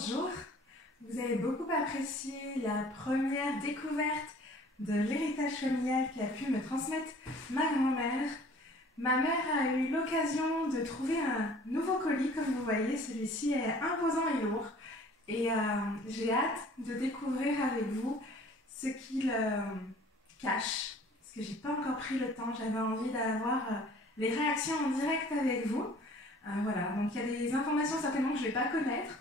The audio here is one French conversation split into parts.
Bonjour, vous avez beaucoup apprécié la première découverte de l'héritage familial qu'a pu me transmettre ma grand-mère. Ma mère a eu l'occasion de trouver un nouveau colis, comme vous voyez, celui-ci est imposant et lourd. Et j'ai hâte de découvrir avec vous ce qu'il cache, parce que j'ai pas encore pris le temps, j'avais envie d'avoir les réactions en direct avec vous. Voilà, donc il y a des informations certainement que je ne vais pas connaître.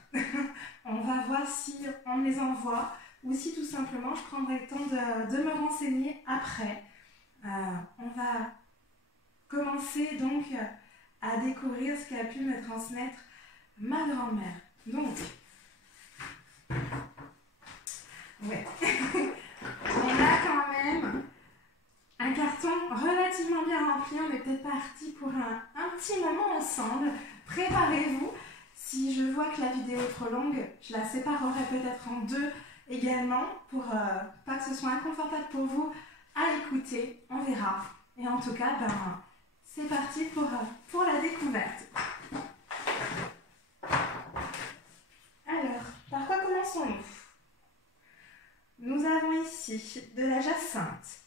On va voir si on me les envoie ou si tout simplement je prendrai le temps de me renseigner après. On va commencer donc à découvrir ce qu'a pu me transmettre ma grand-mère. Donc, ouais, on a quand même un carton relativement bien rempli. On est peut-être parti pour un petit moment ensemble. Préparez-vous. Si je vois que la vidéo est trop longue, je la séparerai peut-être en deux également pour pas que ce soit inconfortable pour vous à écouter. On verra. Et en tout cas, c'est parti pour la découverte. Alors, par quoi commençons-nous? Nous avons ici de la jacinthe.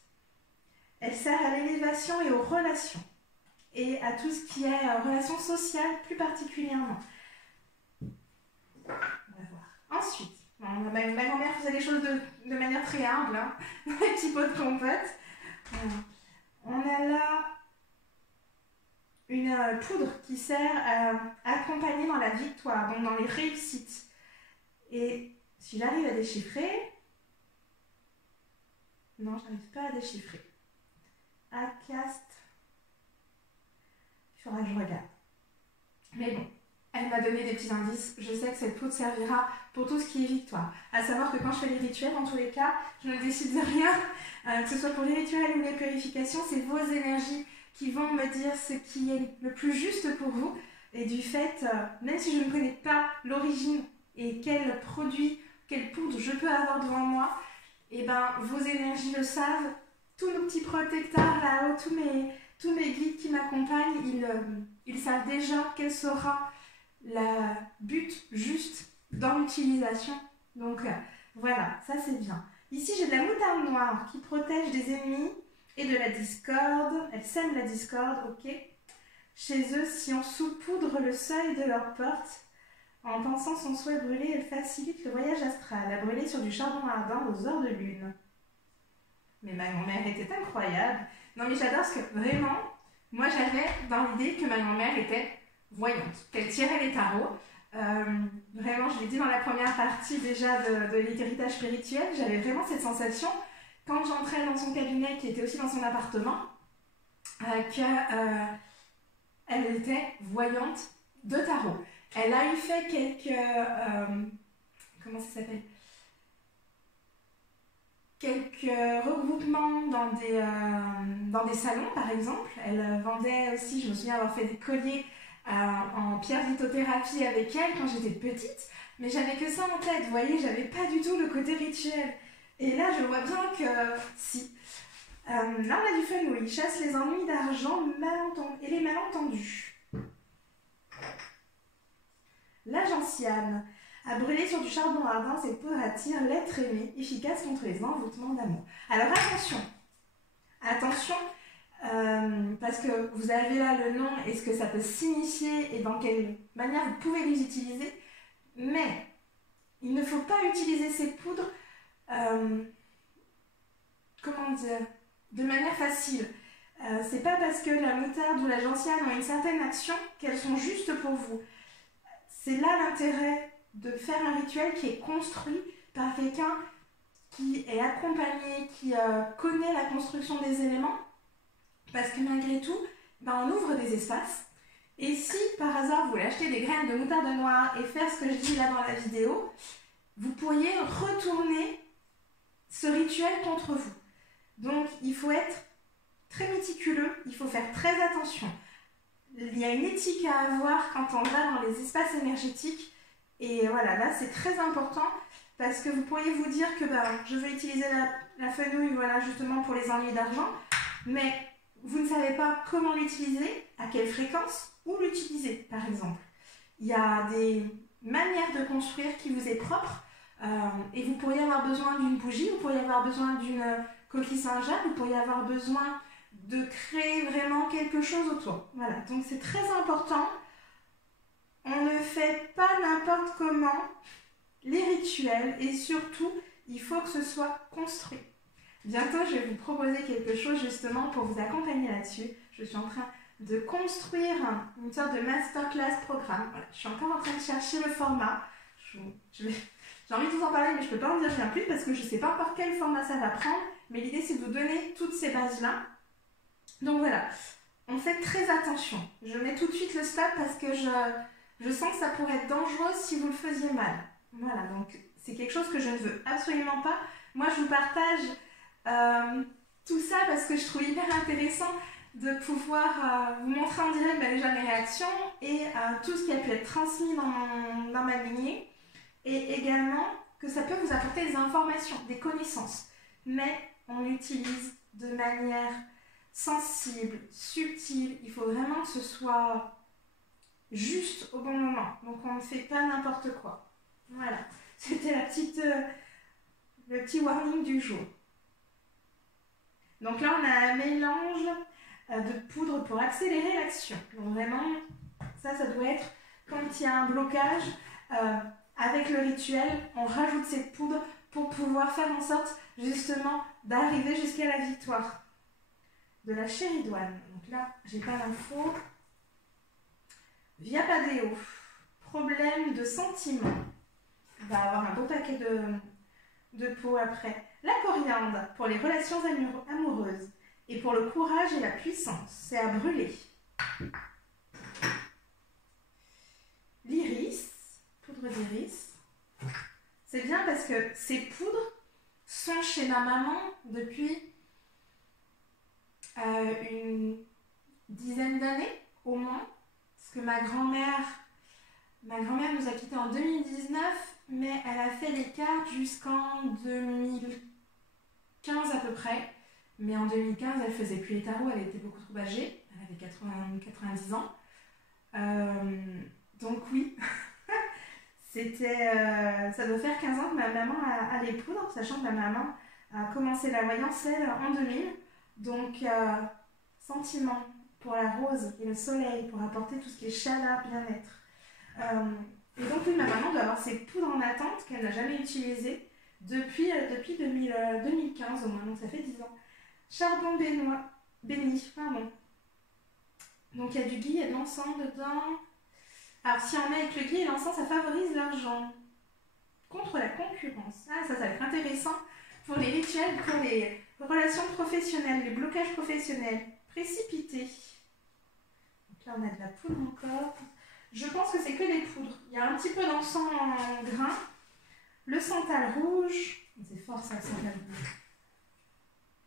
Elle sert à l'élévation et aux relations, et à tout ce qui est relations sociales plus particulièrement. On va voir. Ensuite, ma grand-mère faisait les choses de manière très humble, hein, dans les petits pots de compote. On a là une poudre qui sert à accompagner dans la victoire, donc dans les réussites. Et si j'arrive à déchiffrer... Non, je n'arrive pas à déchiffrer. Acast. Il faudra que je regarde. Mais bon, elle m'a donné des petits indices. Je sais que cette poudre servira pour tout ce qui est victoire. À savoir que quand je fais les rituels, en tous les cas, je ne décide de rien. Que ce soit pour les rituels ou les purifications, c'est vos énergies qui vont me dire ce qui est le plus juste pour vous. Et du fait, même si je ne connais pas l'origine et quel produit, quelle poudre je peux avoir devant moi, et vos énergies le savent. Tous nos petits protecteurs là-haut, tous mes guides qui m'accompagnent, ils savent déjà quel sera le but juste dans l'utilisation. Donc voilà, ça c'est bien. Ici j'ai de la moutarde noire qui protège des ennemis et de la discorde. Elle sème la discorde, ok. Chez eux, si on saupoudre le seuil de leur porte, en pensant son souhait brûlé, elle facilite le voyage astral, à brûler sur du charbon ardent aux heures de lune. Mais ma grand-mère était incroyable. Non mais j'adore parce que vraiment, moi j'avais dans l'idée que ma grand-mère était voyante, qu'elle tirait les tarots. Vraiment, je l'ai dit dans la première partie déjà de l'héritage spirituel, j'avais vraiment cette sensation, quand j'entrais dans son cabinet, qui était aussi dans son appartement, qu'elle était voyante de tarot. Elle a eu fait quelques... comment ça s'appelle ? Quelques regroupements dans des salons, par exemple. Elle vendait aussi, je me souviens avoir fait des colliers en pierre lithothérapie avec elle quand j'étais petite, mais j'avais que ça en tête, vous voyez, j'avais pas du tout le côté rituel. Et là, je vois bien que si. L'arbre du fenouil chasse les ennuis d'argent et les malentendus. La gentiane. À brûler sur du charbon ardent, cette poudre attire l'être aimé, efficace contre les envoûtements d'amour. Alors attention, parce que vous avez là le nom et ce que ça peut signifier et dans quelle manière vous pouvez les utiliser, mais il ne faut pas utiliser ces poudres, comment dire, de manière facile. C'est pas parce que la moutarde ou la gentiane ont une certaine action qu'elles sont justes pour vous. C'est là l'intérêt de faire un rituel qui est construit par quelqu'un qui est accompagné, qui connaît la construction des éléments, parce que malgré tout, on ouvre des espaces. Et si par hasard vous voulez acheter des graines de moutarde noire et faire ce que je dis là dans la vidéo, vous pourriez retourner ce rituel contre vous. Donc il faut être très méticuleux, il faut faire très attention. Il y a une éthique à avoir quand on va dans les espaces énergétiques. Et voilà, là c'est très important parce que vous pourriez vous dire que je veux utiliser la fenouil, voilà, justement pour les ennuis d'argent, mais vous ne savez pas comment l'utiliser, à quelle fréquence, où l'utiliser par exemple. Il y a des manière de construire qui vous est propre. Et vous pourriez avoir besoin d'une bougie, vous pourriez avoir besoin d'une coquille Saint-Jacques, vous pourriez avoir besoin de créer vraiment quelque chose autour. Voilà, donc c'est très important. On ne fait pas n'importe comment les rituels et surtout, il faut que ce soit construit. Bientôt, je vais vous proposer quelque chose justement pour vous accompagner là-dessus. Je suis en train de construire une sorte de masterclass programme. Voilà, je suis encore en train de chercher le format. J'ai envie de vous en parler, mais je ne peux pas en dire rien plus parce que je ne sais pas encore quel format ça va prendre. Mais l'idée, c'est de vous donner toutes ces bases-là. Donc voilà, on fait très attention. Je mets tout de suite le stop parce que je sens que ça pourrait être dangereux si vous le faisiez mal. Voilà, donc c'est quelque chose que je ne veux absolument pas. Moi, je vous partage tout ça parce que je trouve hyper intéressant de pouvoir vous montrer en direct déjà mes réactions et tout ce qui a pu être transmis dans ma lignée. Et également que ça peut vous apporter des informations, des connaissances. Mais on l'utilise de manière sensible, subtile. Il faut vraiment que ce soit juste au bon moment. Donc on ne fait pas n'importe quoi. Voilà, c'était le petit warning du jour. Donc là on a un mélange de poudre pour accélérer l'action. Donc vraiment, ça doit être quand il y a un blocage. Avec le rituel, on rajoute cette poudre pour pouvoir faire en sorte justement d'arriver jusqu'à la victoire. De la chéridoine. Donc là, j'ai pas l'info. Via Padeo. Problème de sentiment. On va avoir un beau paquet de pots après. La coriandre pour les relations amoureuses. Et pour le courage et la puissance. C'est à brûler. L'iris. Poudre d'iris. C'est bien parce que ces poudres sont chez ma maman depuis une dizaine d'années au moins. Parce que ma grand-mère nous a quittés en 2019, mais elle a fait l'écart jusqu'en 2015 à peu près. Mais en 2015, elle faisait plus les tarots, elle était beaucoup trop âgée. Elle avait 90 ans. Donc oui. Ça doit faire 15 ans que ma maman a les poudres, sachant que ma maman a commencé la voyance, elle, en 2000. Donc, sentiment pour la rose et le soleil, pour apporter tout ce qui est chaleur, bien-être. Et donc, oui, ma maman doit avoir ses poudres en attente qu'elle n'a jamais utilisées depuis 2015 au moins, donc ça fait 10 ans. Charbon béni, pardon. Donc, il y a du ghee, il y a de l'encens dedans. Alors, si on met avec le ghee et l'encens, ça favorise l'argent contre la concurrence. Ah, ça va être intéressant pour les rituels, pour les relations professionnelles, les blocages professionnels. Précipités. Donc là, on a de la poudre encore. Je pense que c'est que des poudres. Il y a un petit peu d'encens en grain. Le santal rouge. C'est fort ça, le santal rouge.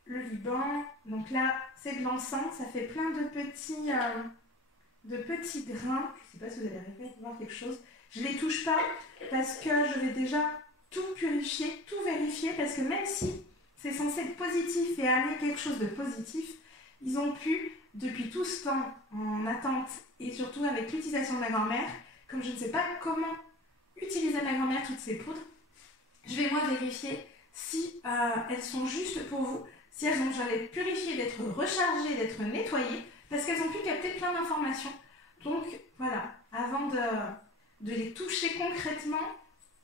Le Liban. Donc là, c'est de l'encens. Ça fait plein de petits grains. Je ne sais pas si vous allez arriver à voir quelque chose. Je ne les touche pas parce que je vais déjà tout purifier, tout vérifier. Parce que même si c'est censé être positif et amener quelque chose de positif, ils ont pu, depuis tout ce temps en attente et surtout avec l'utilisation de ma grand-mère, comme je ne sais pas comment utiliser ma grand-mère toutes ces poudres, je vais moi vérifier si elles sont justes pour vous, si elles ont déjà été purifiées, d'être rechargées, d'être nettoyées, parce qu'elles ont pu capter plein d'informations. Donc voilà, avant de les toucher concrètement,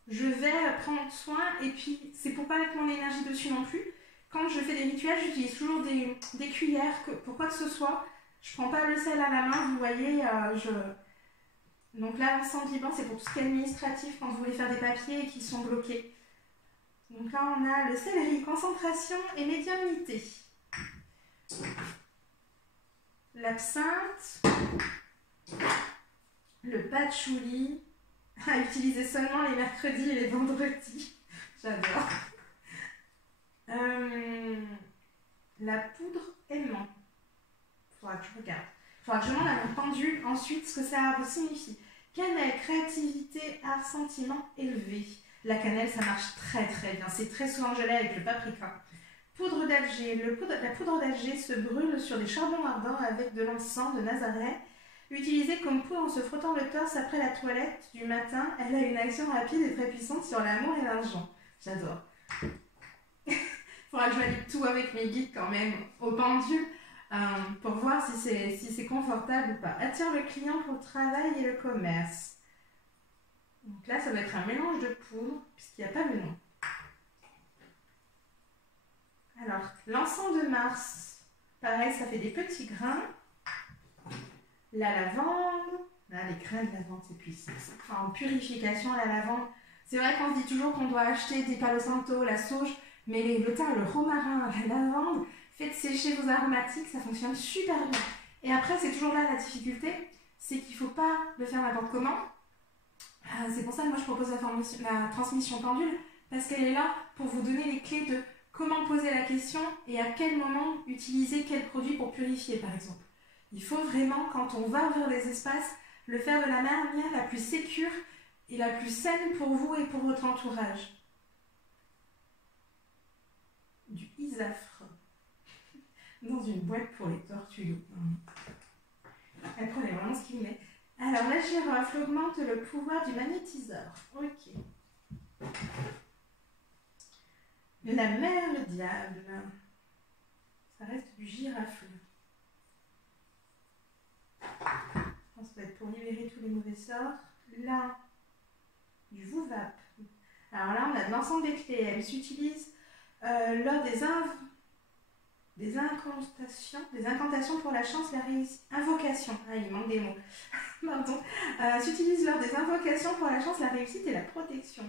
je vais prendre soin et puis c'est pour pas mettre mon énergie dessus non plus. Quand je fais des rituels, j'utilise toujours des cuillères pour quoi que ce soit. Je prends pas le sel à la main, vous voyez, donc là, l'encens Liban, c'est pour tout ce qui est administratif quand vous voulez faire des papiers et qui sont bloqués. Donc là, on a le céleri, concentration et médiumnité. L'absinthe, le patchouli, à utiliser seulement les mercredis et les vendredis. J'adore. La poudre aimant. Faudra que je regarde. Faudra que je demande à mon pendule ensuite ce que ça signifie. Cannelle, créativité, art, sentiment élevé. La cannelle, ça marche très très bien. C'est très souvent gelé avec le paprika. Poudre d'Alger. La poudre d'Alger se brûle sur des charbons ardents avec de l'encens de Nazareth Utilisée comme poudre en se frottant le torse après la toilette du matin, elle a une action rapide et très puissante sur l'amour et l'argent. J'adore. Faudra que je valide tout avec mes guides quand même au pendule pour voir si c'est confortable ou pas. Attire le client pour le travail et le commerce. Donc là, ça va être un mélange de poudre puisqu'il n'y a pas de nom. Alors, l'encens de Mars. Pareil, ça fait des petits grains. La lavande. Là, les grains de lavande, c'est puissant. Enfin, en purification, la lavande. C'est vrai qu'on se dit toujours qu'on doit acheter des palo santo, la sauge, mais le thym, le romarin, la lavande, faites sécher vos aromatiques, ça fonctionne super bien. Et après, c'est toujours là la difficulté, c'est qu'il ne faut pas le faire n'importe comment. C'est pour ça que moi je propose la transmission pendule, parce qu'elle est là pour vous donner les clés de comment poser la question et à quel moment utiliser quel produit pour purifier, par exemple. Il faut vraiment, quand on va ouvrir des espaces, le faire de la manière la plus sécure et la plus saine pour vous et pour votre entourage. Du isafre dans une boîte pour les tortues. Elle prenait vraiment ce qu'il voulait. Alors, la girofle augmente le pouvoir du magnétiseur. Ok. La mère, le diable. Ça reste du girofle. Je pense que ça va être pour libérer tous les mauvais sorts. Là, du vouvap. Alors là, on a de l'encens des clés. Elle s'utilise lors des incantations pour la chance, la réussite. Invocation. Ah, il manque des mots. Pardon. S'utilise lors des invocations pour la chance, la réussite et la protection.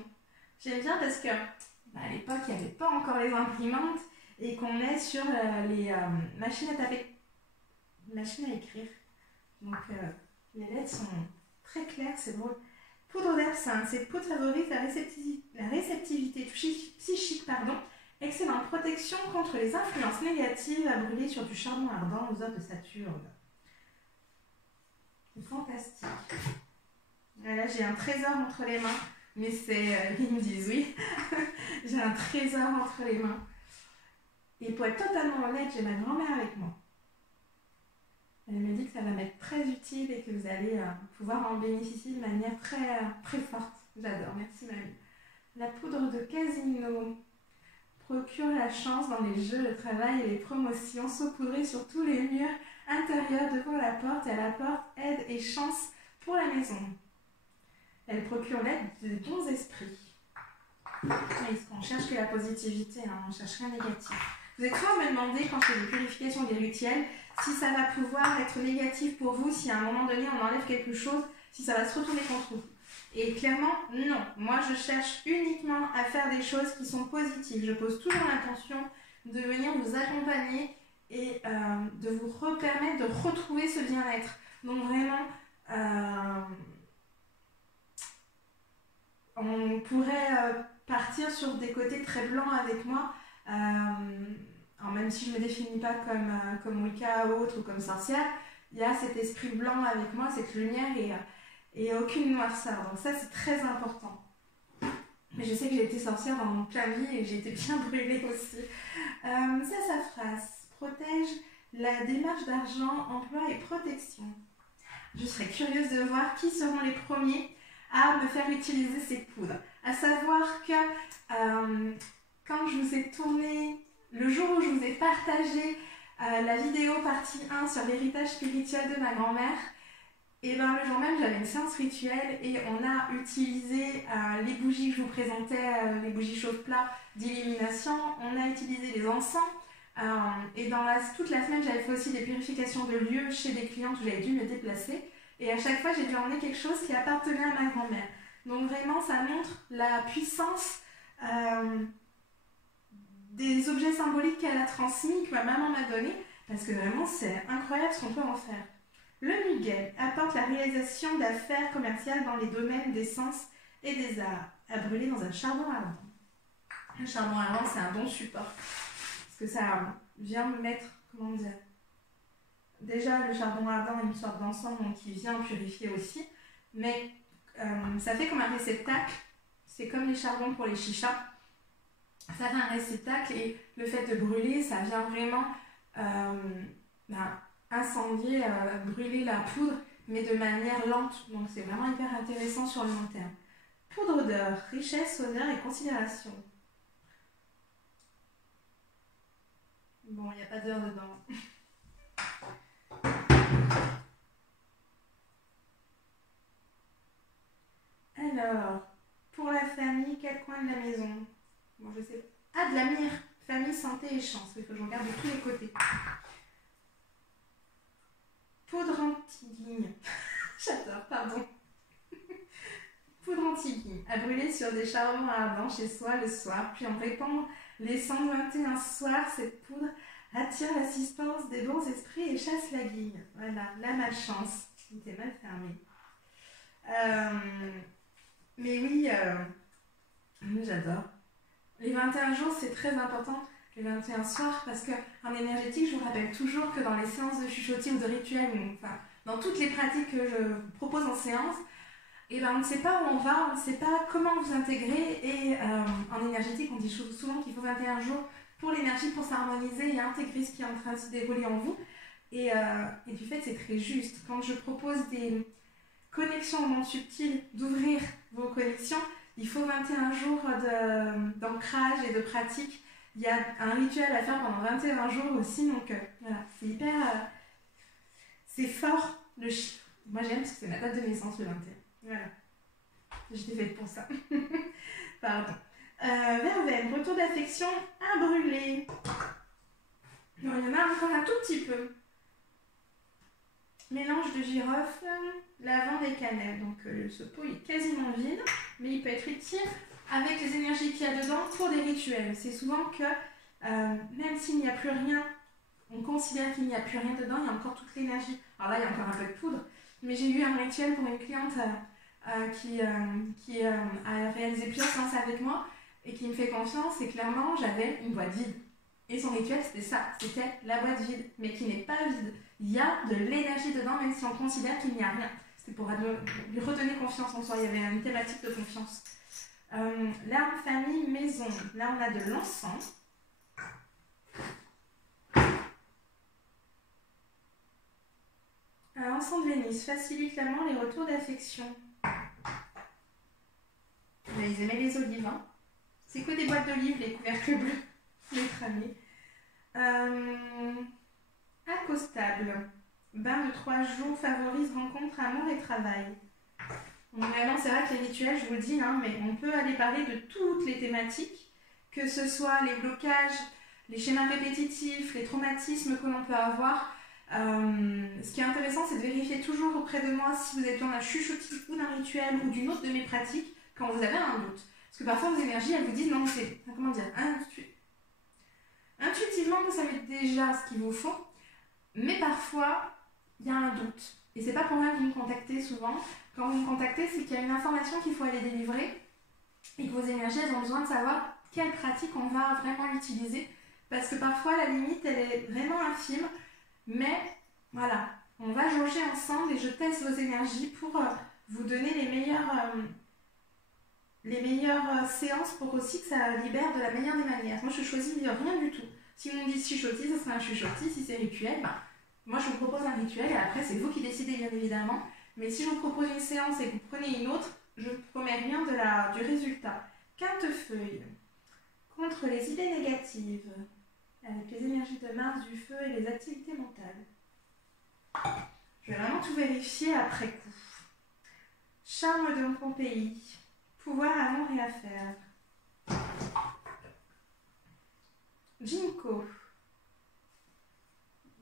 J'aime bien parce que à l'époque, il n'y avait pas encore les imprimantes et qu'on est sur les machines à taper, machines à écrire. Donc, les lettres sont très claires, c'est drôle. Poudre d'absinthe, cette poudre favorise la réceptivité psychique, excellente protection contre les influences négatives à brûler sur du charbon ardent aux heures de Saturne. C'est fantastique. Là, j'ai un trésor entre les mains, mais ils me disent oui, j'ai un trésor entre les mains. Et pour être totalement honnête, j'ai ma grand-mère avec moi. Elle me dit que ça va m'être très utile et que vous allez pouvoir en bénéficier de manière très, très forte. J'adore, merci mamie. La poudre de casino procure la chance dans les jeux, le travail et les promotions, saupoudrée sur tous les murs intérieurs devant la porte et à la porte, aide et chance pour la maison. Elle procure l'aide de bons esprits. On cherche que la positivité, on ne cherche rien de négatif. Vous êtes souvent à me demander, quand je fais des purifications des rituels, si ça va pouvoir être négatif pour vous, si à un moment donné on enlève quelque chose, si ça va se retourner contre vous. Et clairement, non. Moi, je cherche uniquement à faire des choses qui sont positives. Je pose toujours l'intention de venir vous accompagner et de vous permettre de retrouver ce bien-être. Donc vraiment, on pourrait partir sur des côtés très blancs avec moi. Alors même si je ne me définis pas comme Wicca ou autre ou comme sorcière, il y a cet esprit blanc avec moi, cette lumière et aucune noirceur. Donc ça, c'est très important. Mais je sais que j'ai été sorcière dans plein de vie et j'ai été bien brûlée aussi. Sassafras protège la démarche d'argent, emploi et protection. Je serais curieuse de voir qui seront les premiers à me faire utiliser ces poudres. À savoir que quand je vous ai tourné, le jour où je vous ai partagé la vidéo partie 1 sur l'héritage spirituel de ma grand-mère, et bien le jour même j'avais une séance rituelle et on a utilisé les bougies que je vous présentais, les bougies chauffe-plat d'illumination, on a utilisé les encens et dans toute la semaine j'avais fait aussi des purifications de lieux chez des clientes où j'avais dû me déplacer et à chaque fois j'ai dû emmener quelque chose qui appartenait à ma grand-mère. Donc vraiment ça montre la puissance des objets symboliques qu'elle a transmis, que ma maman m'a donné, parce que vraiment c'est incroyable ce qu'on peut en faire. Le muguet apporte la réalisation d'affaires commerciales dans les domaines des sens et des arts, à brûler dans un charbon ardent. Le charbon ardent, c'est un bon support, parce que ça vient me mettre, comment dire, déjà le charbon ardent est une sorte d'encens, donc qui vient purifier aussi, mais ça fait comme un réceptacle, c'est comme les charbons pour les chichas, ça fait un réceptacle et le fait de brûler, ça vient vraiment incendier, brûler la poudre mais de manière lente. Donc c'est vraiment hyper intéressant sur le long terme. Poudre d'or, richesse, honneur et considération. Bon, il n'y a pas d'heure dedans. Alors, pour la famille, quel coin de la maison? Bon, je sais pas. Ah, de la mire. Famille, santé et chance. Il faut que je regarde de tous les côtés. Poudre anti-guigne. J'adore, pardon. Poudre anti-guigne. À brûler sur des charbons ardents chez soi le soir, puis en répandre les 121 soirs, cette poudre attire l'assistance des bons esprits et chasse la guigne. Voilà, la malchance. Il était mal fermé. Mais oui, j'adore. Les 21 jours, c'est très important, les 21 soirs, parce qu'en énergétique, je vous rappelle toujours que dans les séances de chuchotis ou de rituels, enfin, dans toutes les pratiques que je propose en séance, et ben, on ne sait pas où on va, on ne sait pas comment vous intégrer, et en énergétique, on dit souvent qu'il faut 21 jours pour l'énergie, pour s'harmoniser et intégrer ce qui est en train de se dérouler en vous. Et du fait, c'est très juste. Quand je propose des connexions au monde subtil, d'ouvrir vos connexions, il faut 21 jours d'ancrage et de pratique. Il y a un rituel à faire pendant 21 jours aussi, donc voilà, c'est hyper... c'est fort le chiffre. Moi j'aime parce que c'est ma date de naissance le 21. Voilà. J'étais faite pour ça. Pardon. Verveine, retour d'affection à brûler. Non, il y en a encore un tout petit peu. Mélange de girofle, lavande et cannelle. Donc ce pot est quasiment vide, mais il peut être utile avec les énergies qu'il y a dedans pour des rituels. C'est souvent que même s'il n'y a plus rien, on considère qu'il n'y a plus rien dedans, il y a encore toute l'énergie. Alors là, il y a encore un peu de poudre, mais j'ai eu un rituel pour une cliente qui a réalisé plusieurs séances avec moi et qui me fait confiance, et clairement, j'avais une boîte vide. Et son rituel, c'était ça, c'était la boîte vide, mais qui n'est pas vide. Il y a de l'énergie dedans, même si on considère qu'il n'y a rien. C'était pour lui redonner confiance en soi. Il y avait une thématique de confiance. L'arme, famille, maison. Là, on a de l'encens. Encens de Vénus facilite l'amour, les retours d'affection. Ils aimaient les olives. Hein. C'est que des boîtes d'olives, les couvercles bleus. Les cramés. Accostable. Bain de 3 jours favorise rencontre, amour et travail. Donc vraiment, c'est vrai que les rituels, je vous le dis, hein, mais on peut aller parler de toutes les thématiques, que ce soit les blocages, les schémas répétitifs, les traumatismes que l'on peut avoir. Ce qui est intéressant, c'est de vérifier toujours auprès de moi si vous êtes besoin d'un chuchotis ou d'un rituel ou d'une autre de mes pratiques quand vous avez un doute. Parce que parfois, vos énergies, elles vous disent, non, c'est, comment dire, intuitivement, vous savez déjà ce qu'il vous faut, mais parfois, il y a un doute. Et c'est pas pour rien que vous me contactez souvent. Quand vous me contactez, c'est qu'il y a une information qu'il faut aller délivrer et que vos énergies, elles ont besoin de savoir quelle pratique on va vraiment utiliser. Parce que parfois, la limite, elle est vraiment infime. Mais voilà, on va jauger ensemble et je teste vos énergies pour vous donner les meilleures séances pour aussi que ça libère de la meilleure des manières. Moi, je choisis rien du tout. Si on me dit chuchotis, ça sera un chuchotis. Si c'est rituel, bah, moi, je vous propose un rituel et après, c'est vous qui décidez, bien évidemment. Mais si je vous propose une séance et que vous prenez une autre, je ne promets rien du résultat. Quintefeuille. Contre les idées négatives. Avec les énergies de Mars, du feu et les activités mentales. Je vais vraiment tout vérifier après coup. Charme de Pompéi. Pouvoir, amour et affaires. Ginkgo.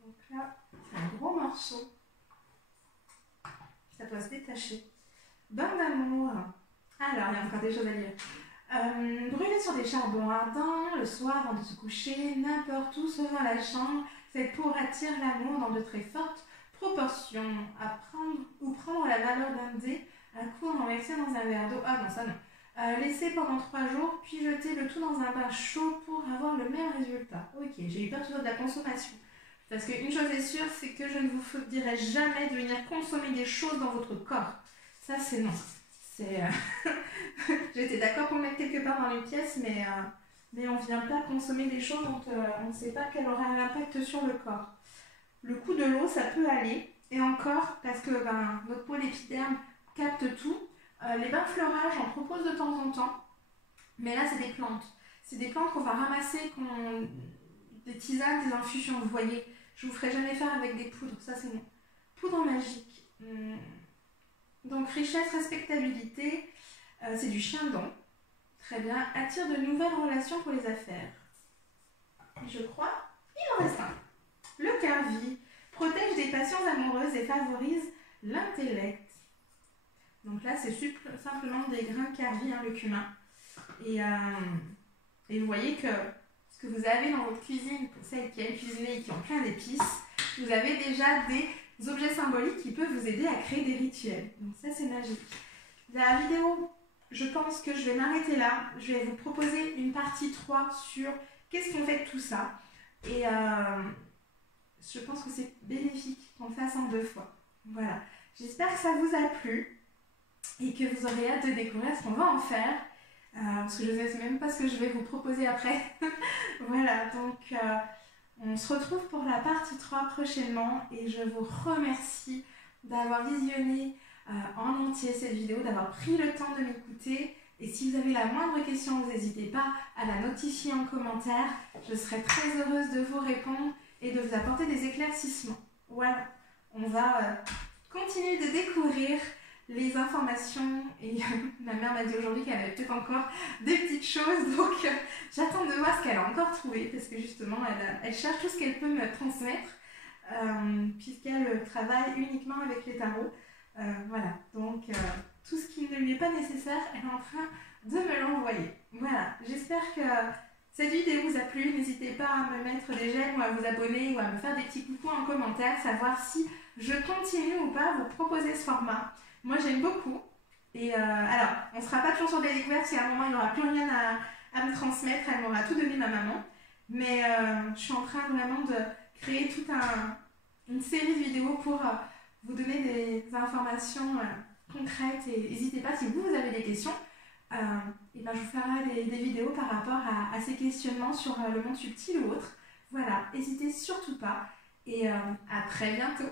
Donc là, c'est un gros morceau. Ça doit se détacher. Bain d'amour. Alors, il y a encore des choses à lire. Brûler sur des charbons ardents, le soir avant de se coucher, n'importe où, sauf dans la chambre, cette peau attire l'amour dans de très fortes proportions. Prendre la valeur d'un dé, un coup en verser dans un verre d'eau. Ah non, ça non. Laisser pendant 3 jours, puis jeter le tout dans un bain chaud pour avoir le même résultat. Ok, j'ai eu peur toujours de la consommation. Parce qu'une chose est sûre, c'est que je ne vous dirai jamais de venir consommer des choses dans votre corps. Ça, c'est non. J'étais d'accord pour le mettre quelque part dans les pièces, mais on ne vient pas consommer des choses dont on ne sait pas quel aura un impact sur le corps. Le coup de l'eau, ça peut aller. Et encore, parce que notre peau, l'épiderme, capte tout. Les bains floraux, j'en propose de temps en temps. Mais là, c'est des plantes. C'est des plantes qu'on va ramasser, des tisanes, des infusions, vous voyez. Je vous ferai jamais faire avec des poudres, ça c'est non. Poudre magique. Donc richesse, respectabilité, c'est du chien-dent. Très bien. Attire de nouvelles relations pour les affaires. Je crois, il en reste un. Le Carvi protège des passions amoureuses et favorise l'intellect. Donc là, c'est simplement des grains de Carvi, le cumin. Et vous voyez que ce que vous avez dans votre cuisine, pour celles qui aiment cuisiner et qui ont plein d'épices, vous avez déjà des objets symboliques qui peuvent vous aider à créer des rituels. Donc ça, c'est magique. La vidéo, je pense que je vais m'arrêter là. Je vais vous proposer une partie 3 sur qu'est-ce qu'on fait de tout ça. Et je pense que c'est bénéfique qu'on le fasse en 2 fois. Voilà. J'espère que ça vous a plu et que vous aurez hâte de découvrir ce qu'on va en faire. Parce que je ne sais même pas ce que je vais vous proposer après. Voilà, donc on se retrouve pour la partie 3 prochainement et je vous remercie d'avoir visionné en entier cette vidéo, d'avoir pris le temps de m'écouter. Et si vous avez la moindre question, vous n'hésitez pas à la notifier en commentaire. Je serai très heureuse de vous répondre et de vous apporter des éclaircissements. Voilà, on va continuer de découvrir les informations et ma mère m'a dit aujourd'hui qu'elle avait peut-être encore des petites choses, donc j'attends de voir ce qu'elle a encore trouvé parce que justement elle cherche tout ce qu'elle peut me transmettre puisqu'elle travaille uniquement avec les tarots. Voilà, donc tout ce qui ne lui est pas nécessaire, elle est en train de me l'envoyer. Voilà, j'espère que cette vidéo vous a plu. N'hésitez pas à me mettre des j'aime ou à vous abonner ou à me faire des petits coucous en commentaire, savoir si je continue ou pas à vous proposer ce format. Moi j'aime beaucoup. Et alors, on ne sera pas toujours sur des découvertes, si à un moment il n'y aura plus rien à me transmettre, elle m'aura tout donné ma maman. Mais je suis en train vraiment de créer toute une série de vidéos pour vous donner des informations concrètes. Et n'hésitez pas, si vous avez des questions, et je vous ferai des vidéos par rapport à ces questionnements sur le monde subtil ou autre. Voilà, n'hésitez surtout pas. Et à très bientôt.